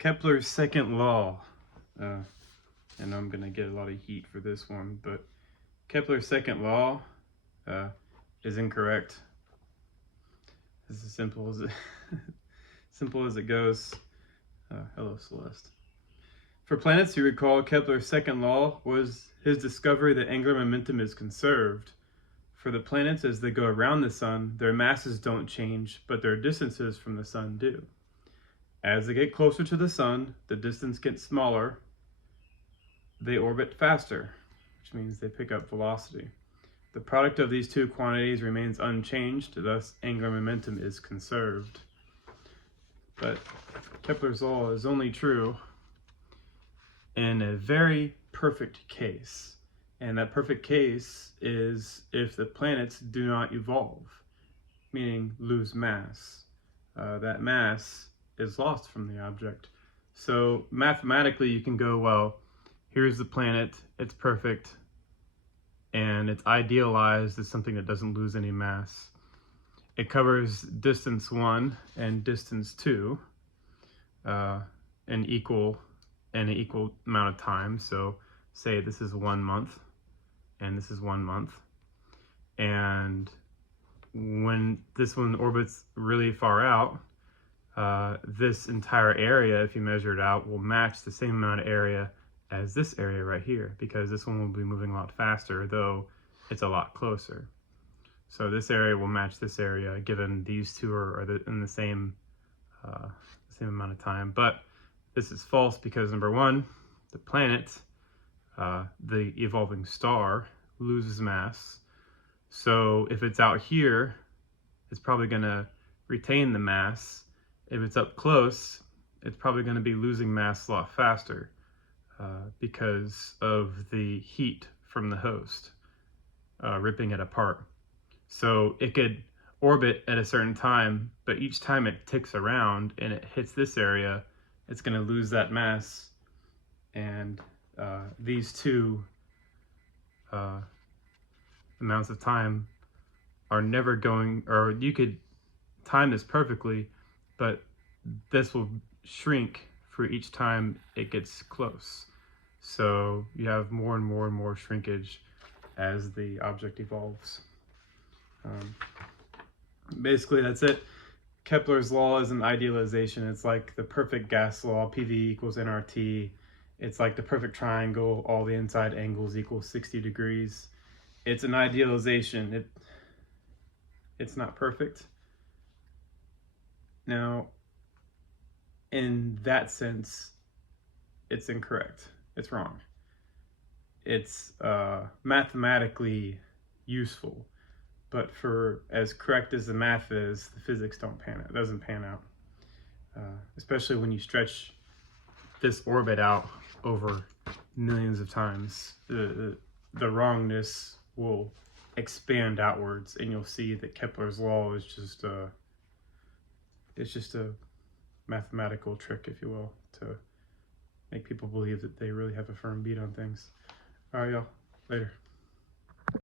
Kepler's second law, and I'm going to get a lot of heat for this one, but Kepler's second law is incorrect. It's as simple as it, simple as it goes. Hello, Celeste. For planets, you recall Kepler's second law was his discovery that angular momentum is conserved. For the planets, as they go around the sun, their masses don't change, but their distances from the sun do. As they get closer to the sun, the distance gets smaller. They orbit faster, which means they pick up velocity. The product of these two quantities remains unchanged, thus angular momentum is conserved. But Kepler's law is only true in a very perfect case. And that perfect case is if the planets do not evolve, meaning lose mass. That mass is lost from the object. So mathematically you can go, well, here's the planet, it's perfect, and it's idealized as something that doesn't lose any mass. It covers distance 1 and distance 2 in an equal amount of time. So say this is 1 month and this is 1 month. And when this one orbits really far out, this entire area, if you measure it out, will match the same amount of area as this area right here, because this one will be moving a lot faster, though it's a lot closer. So this area will match this area, given these two are in the same amount of time. But this is false because, number one, the planet, the evolving star, loses mass. So if it's out here, it's probably going to retain the mass. If it's up close, it's probably going to be losing mass a lot faster because of the heat from the host ripping it apart. So it could orbit at a certain time, but each time it ticks around and it hits this area, it's going to lose that mass. And these two amounts of time are never going, or you could time this perfectly, but this will shrink for each time it gets close. So you have more and more and more shrinkage as the object evolves. Basically, that's it. Kepler's law is an idealization. It's like the perfect gas law, PV equals nRT. It's like the perfect triangle, all the inside angles equal 60 degrees. It's an idealization. It's not perfect. Now, in that sense, it's incorrect. It's wrong. It's mathematically useful, but for as correct as the math is, the physics doesn't pan out. Especially when you stretch this orbit out over millions of times, the wrongness will expand outwards, and you'll see that Kepler's law is just a mathematical trick, if you will, to make people believe that they really have a firm beat on things. All right, y'all. Later.